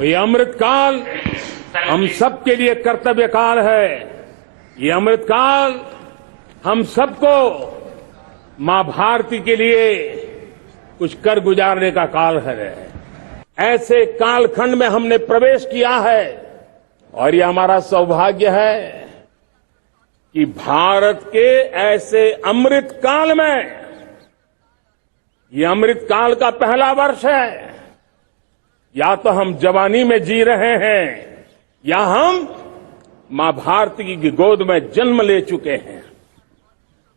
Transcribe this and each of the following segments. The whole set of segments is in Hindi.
ये अमृतकाल हम सबके लिए कर्तव्य काल है। ये अमृतकाल हम सबको मां भारती के लिए कुछ कर गुजारने का काल है। ऐसे कालखंड में हमने प्रवेश किया है और ये हमारा सौभाग्य है कि भारत के ऐसे अमृत काल में, ये अमृत काल का पहला वर्ष है। या तो हम जवानी में जी रहे हैं या हम मां भारती की गोद में जन्म ले चुके हैं।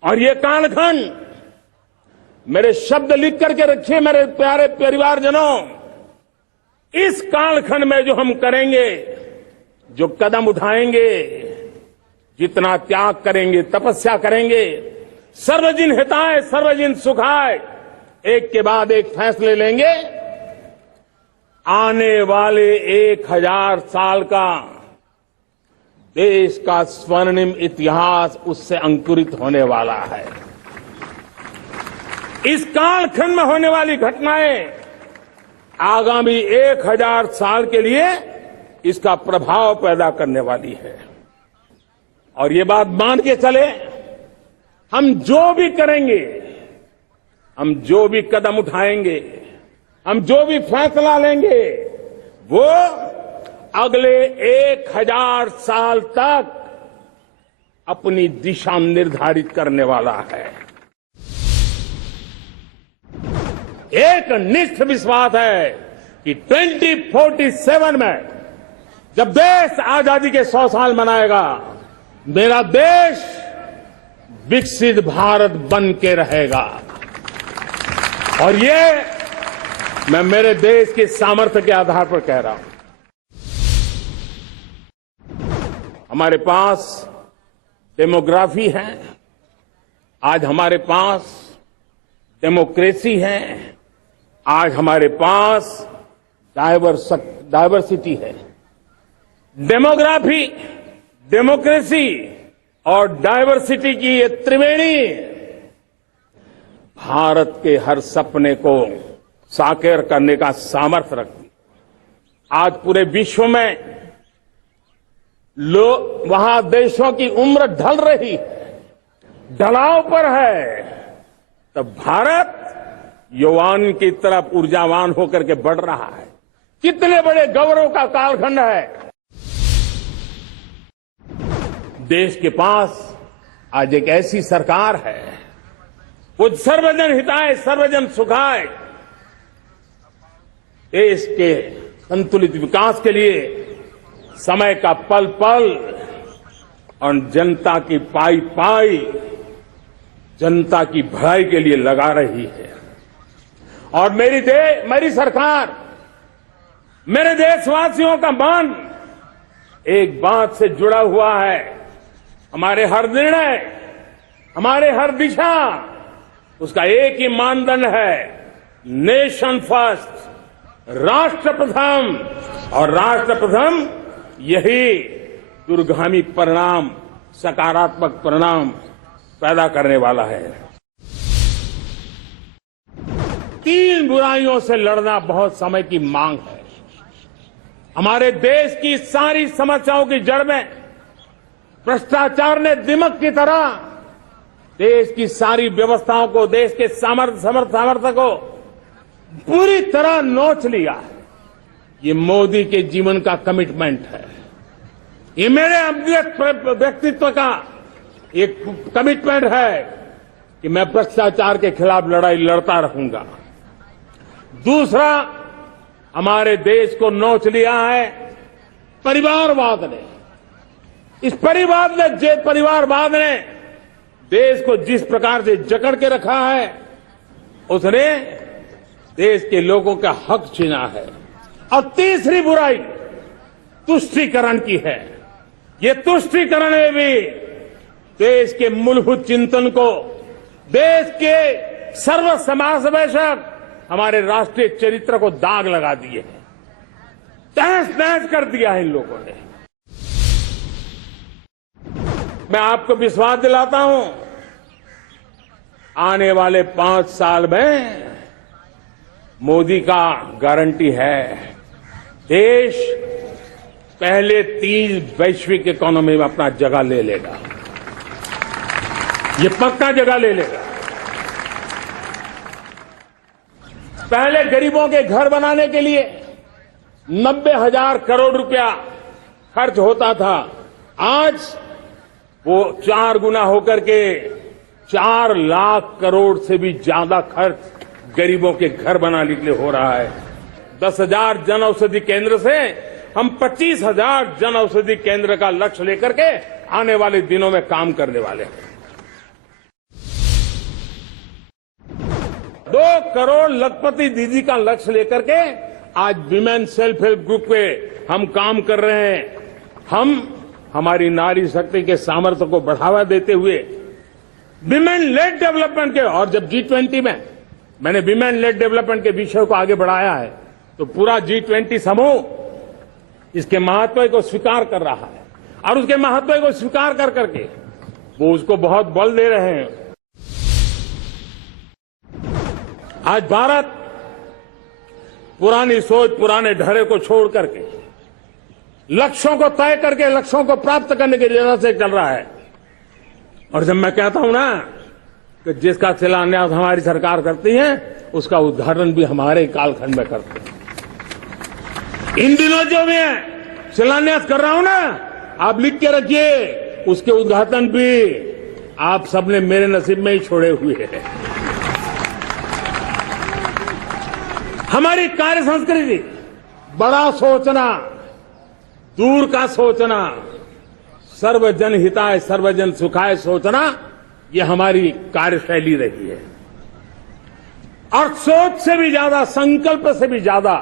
और ये कालखंड, मेरे शब्द लिख करके रखिए मेरे प्यारे परिवारजनों, इस कालखंड में जो हम करेंगे, जो कदम उठाएंगे, जितना त्याग करेंगे, तपस्या करेंगे, सर्वजन हिताय सर्वजन सुखाय, एक के बाद एक फैसले लेंगे, आने वाले 1000 साल का देश का स्वर्णिम इतिहास उससे अंकुरित होने वाला है। इस कालखंड में होने वाली घटनाएं आगामी 1000 साल के लिए इसका प्रभाव पैदा करने वाली है। और ये बात मान के चले, हम जो भी करेंगे, हम जो भी कदम उठाएंगे, हम जो भी फैसला लेंगे, वो अगले 1000 साल तक अपनी दिशा निर्धारित करने वाला है। एक निष्ठ विश्वास है कि 2047 में जब देश आजादी के 100 साल मनाएगा, मेरा देश विकसित भारत बन के रहेगा। और ये मैं मेरे देश के सामर्थ्य के आधार पर कह रहा हूं। हमारे पास डेमोग्राफी है, आज हमारे पास डेमोक्रेसी है, आज हमारे पास डायवर्सिटी है। डेमोग्राफी, डेमोक्रेसी और डायवर्सिटी की ये त्रिवेणी भारत के हर सपने को साकार करने का सामर्थ्य रखती। आज पूरे विश्व में वहां देशों की उम्र ढल रही है, ढलाव पर है, तब भारत युवान की तरफ ऊर्जावान होकर के बढ़ रहा है। कितने बड़े गौरव का कालखंड है। देश के पास आज एक ऐसी सरकार है, वो सर्वजन हिताय सर्वजन सुखाय, देश के संतुलित विकास के लिए समय का पल पल और जनता की पाई पाई, जनता की भलाई के लिए लगा रही है। और मेरी सरकार, मेरे देशवासियों का मन एक बात से जुड़ा हुआ है। हमारे हर निर्णय, हमारे हर दिशा, उसका एक ही मानदंड है, नेशन फर्स्ट, राष्ट्र प्रथम। और राष्ट्र प्रथम यही दूरगामी परिणाम, सकारात्मक परिणाम पैदा करने वाला है। 3 बुराइयों से लड़ना बहुत समय की मांग है। हमारे देश की सारी समस्याओं की जड़ में भ्रष्टाचार ने दिमक की तरह देश की सारी व्यवस्थाओं को, देश के सामर्थ्य को पूरी तरह नोच लिया है। ये मोदी के जीवन का कमिटमेंट है। ये मेरे व्यक्तित्व का एक कमिटमेंट है कि मैं भ्रष्टाचार के खिलाफ लड़ाई लड़ता रहूंगा। दूसरा, हमारे देश को नोच लिया है परिवारवाद ने। इस परिवारवाद ने देश को जिस प्रकार से जकड़ के रखा है, उसने देश के लोगों का हक छीना है। और तीसरी बुराई तुष्टीकरण की है। ये तुष्टीकरण में भी देश के मूलभूत चिंतन को, देश के सर्व समावेशक हमारे राष्ट्रीय चरित्र को दाग लगा दिए हैं, तहस नहस कर दिया है इन लोगों ने। मैं आपको विश्वास दिलाता हूं, आने वाले 5 साल में मोदी का गारंटी है देश पहले 3 वैश्विक इकोनॉमी में अपना जगह ले लेगा। ये पक्का जगह ले लेगा। पहले गरीबों के घर बनाने के लिए 90,000 करोड़ रुपया खर्च होता था। आज वो 4 गुना होकर के 4 लाख करोड़ से भी ज्यादा खर्च गरीबों के घर बनाने के लिए हो रहा है। 10,000 जन औषधि केंद्र से हम 25,000 जन औषधि केंद्र का लक्ष्य लेकर के आने वाले दिनों में काम करने वाले हैं। 2 करोड़ लखपति दीदी का लक्ष्य लेकर के आज विमेन सेल्फ हेल्प ग्रुप पे हम काम कर रहे हैं। हम हमारी नारी शक्ति के सामर्थ्य को बढ़ावा देते हुए विमेन लेड डेवलपमेंट के, और जब G20 में मैंने विमेन लेड डेवलपमेंट के विषय को आगे बढ़ाया है तो पूरा G20 समूह इसके महत्व को स्वीकार कर रहा है और उसके महत्व को स्वीकार कर करके वो उसको बहुत बल दे रहे हैं। आज भारत पुरानी सोच, पुराने ढर्रे को छोड़ करके लक्ष्यों को तय करके लक्ष्यों को प्राप्त करने की राह से चल रहा है। और जब मैं कहता हूं ना कि जिसका शिलान्यास हमारी सरकार करती है उसका उद्घाटन भी हमारे कालखंड में करते हैं। इन दिनों जो मैं शिलान्यास कर रहा हूं ना, आप लिख के रखिए, उसके उद्घाटन भी आप सबने मेरे नसीब में ही छोड़े हुए हैं। हमारी कार्य संस्कृति बड़ा सोचना, दूर का सोचना, सर्वजन हिताय सर्वजन सुखाय सोचना, ये हमारी कार्यशैली रही है। और सोच से भी ज्यादा, संकल्प से भी ज्यादा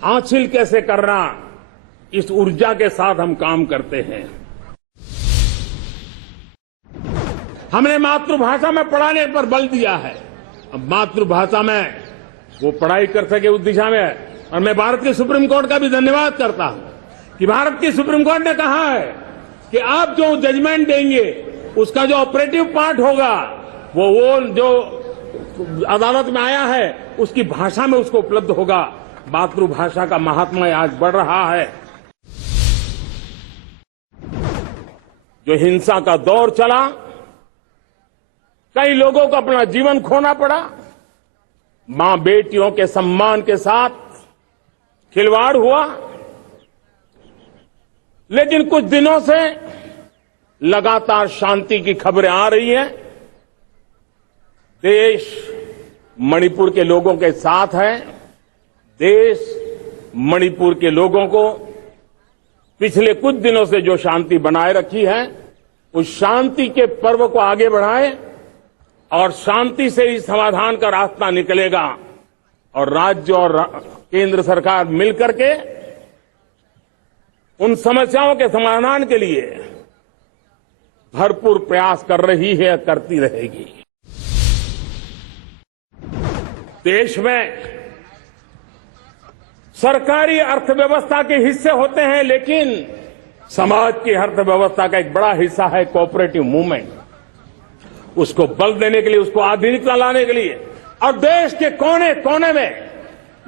हासिल कैसे करना, इस ऊर्जा के साथ हम काम करते हैं। हमने मातृभाषा में पढ़ाने पर बल दिया है। अब मातृभाषा में वो पढ़ाई कर सके उस दिशा में, और मैं भारत के सुप्रीम कोर्ट का भी धन्यवाद करता हूं कि भारत की सुप्रीम कोर्ट ने कहा है कि आप जो जजमेंट देंगे उसका जो ऑपरेटिव पार्ट होगा वो जो अदालत में आया है उसकी भाषा में उसको उपलब्ध होगा। मातृभाषा का महात्मा आज बढ़ रहा है। जो हिंसा का दौर चला, कई लोगों को अपना जीवन खोना पड़ा, मां बेटियों के सम्मान के साथ खिलवाड़ हुआ, लेकिन कुछ दिनों से लगातार शांति की खबरें आ रही हैं। देश मणिपुर के लोगों के साथ है। देश मणिपुर के लोगों को पिछले कुछ दिनों से जो शांति बनाए रखी है, उस शांति के पर्व को आगे बढ़ाए और शांति से ही समाधान का रास्ता निकलेगा। और राज्य और केंद्र सरकार मिलकर के उन समस्याओं के समाधान के लिए भरपूर प्रयास कर रही है, करती रहेगी। देश में सरकारी अर्थव्यवस्था के हिस्से होते हैं, लेकिन समाज की अर्थव्यवस्था का एक बड़ा हिस्सा है कोऑपरेटिव मूवमेंट। उसको बल देने के लिए, उसको आधुनिकता लाने के लिए और देश के कोने कोने में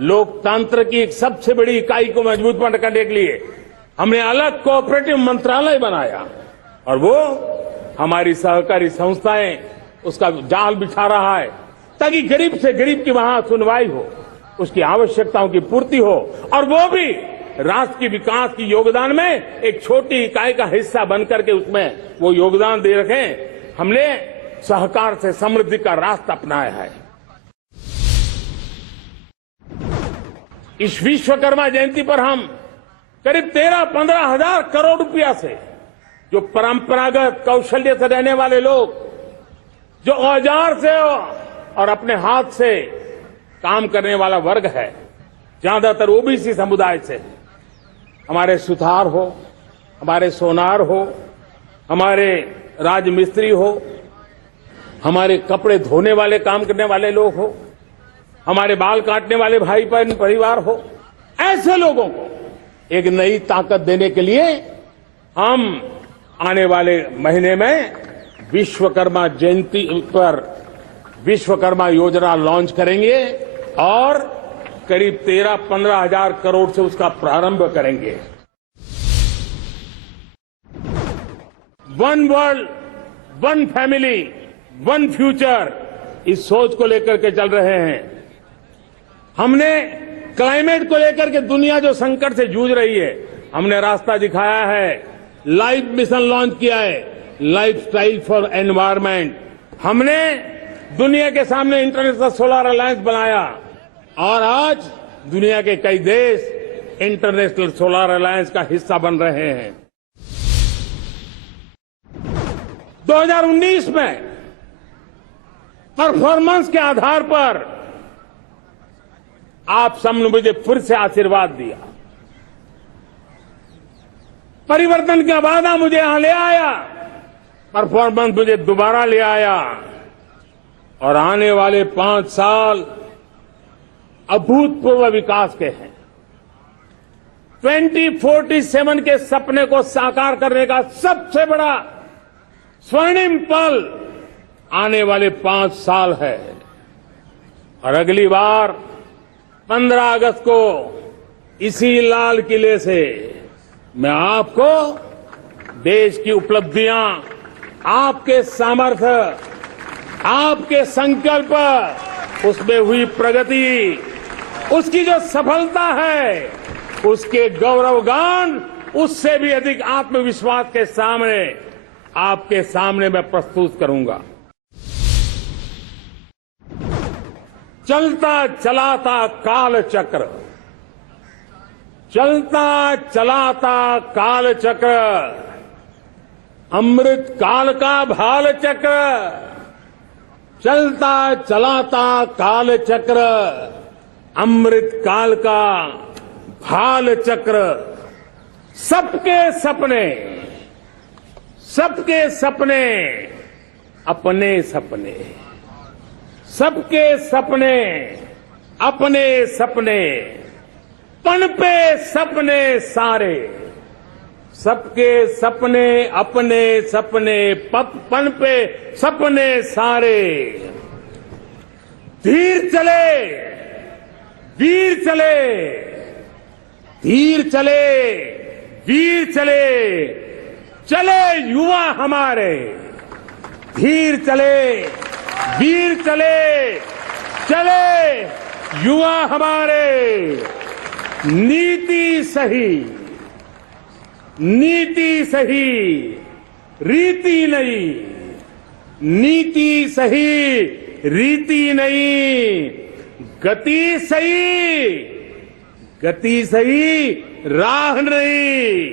लोकतंत्र की एक सबसे बड़ी इकाई को मजबूत करने के लिए हमने अलग कोऑपरेटिव मंत्रालय बनाया और वो हमारी सहकारी संस्थाएं उसका जाल बिछा रहा है ताकि गरीब से गरीब की वहां सुनवाई हो, उसकी आवश्यकताओं की पूर्ति हो और वो भी राष्ट्र के विकास की योगदान में एक छोटी इकाई का हिस्सा बनकर के उसमें वो योगदान दे रखें। हमने सहकार से समृद्धि का रास्ता अपनाया है। इस विश्वकर्मा जयंती पर हम करीब 13-15 हजार करोड़ रुपया से जो परंपरागत कौशल्य से रहने वाले लोग, जो औजार से और अपने हाथ से काम करने वाला वर्ग है, ज्यादातर ओबीसी समुदाय से, हमारे सुथार हो, हमारे सोनार हो, हमारे राजमिस्त्री हो, हमारे कपड़े धोने वाले काम करने वाले लोग हो, हमारे बाल काटने वाले भाई बहन परिवार हो, ऐसे लोगों को एक नई ताकत देने के लिए हम आने वाले महीने में विश्वकर्मा जयंती पर विश्वकर्मा योजना लॉन्च करेंगे और करीब 13-15 हजार करोड़ से उसका प्रारंभ करेंगे। One world, one family, one future, इस सोच को लेकर के चल रहे हैं। हमने क्लाइमेट को लेकर के दुनिया जो संकट से जूझ रही है, हमने रास्ता दिखाया है। लाइफ मिशन लॉन्च किया है, लाइफस्टाइल फॉर एनवायरमेंट। हमने दुनिया के सामने इंटरनेशनल सोलर अलायंस बनाया और आज दुनिया के कई देश इंटरनेशनल सोलर अलायंस का हिस्सा बन रहे हैं। 2019 में परफॉर्मेंस के आधार पर आप सबने मुझे फिर से आशीर्वाद दिया। परिवर्तन का वादा मुझे यहां ले आया, परफॉर्मेंस मुझे दोबारा ले आया और आने वाले 5 साल अभूतपूर्व विकास के हैं। 2047 के सपने को साकार करने का सबसे बड़ा स्वर्णिम पल आने वाले 5 साल है और अगली बार 15 अगस्त को इसी लाल किले से मैं आपको देश की उपलब्धियां, आपके सामर्थ्य, आपके संकल्प, उसमें हुई प्रगति, उसकी जो सफलता है, उसके गौरवगान, उससे भी अधिक आत्मविश्वास के सामने आपके सामने मैं प्रस्तुत करूंगा। चलता चलाता काल चक्र, चलता चलाता काल चक्र, अमृत काल का भाल चक्र, चलता चलाता काल चक्र, अमृत काल का भाल चक्र। सबके सपने, सबके सपने, अपने सपने, सबके सपने, अपने सपने, पनपे सपने सारे, सबके सपने, अपने सपने, पनपे सपने सारे। धीर चले, वीर चले, धीर चले, वीर चले, चले युवा हमारे। धीर चले, वीर चले, चले युवा हमारे। नीति सही, नीति सही, रीति नहीं, नीति सही, रीति नहीं, गति सही, गति सही, राह नहीं,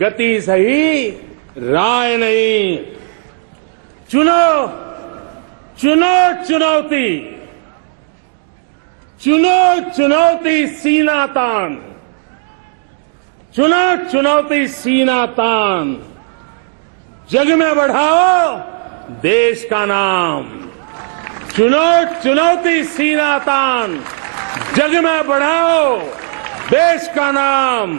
गति सही, राय नहीं। चुनो, चुनो चुनौती, चुनो चुनौती सीना तान, चुनो चुनौती सीना तान। जग में बढ़ाओ देश का नाम, चुनो चुनौती सीना तान, जग में बढ़ाओ देश का नाम।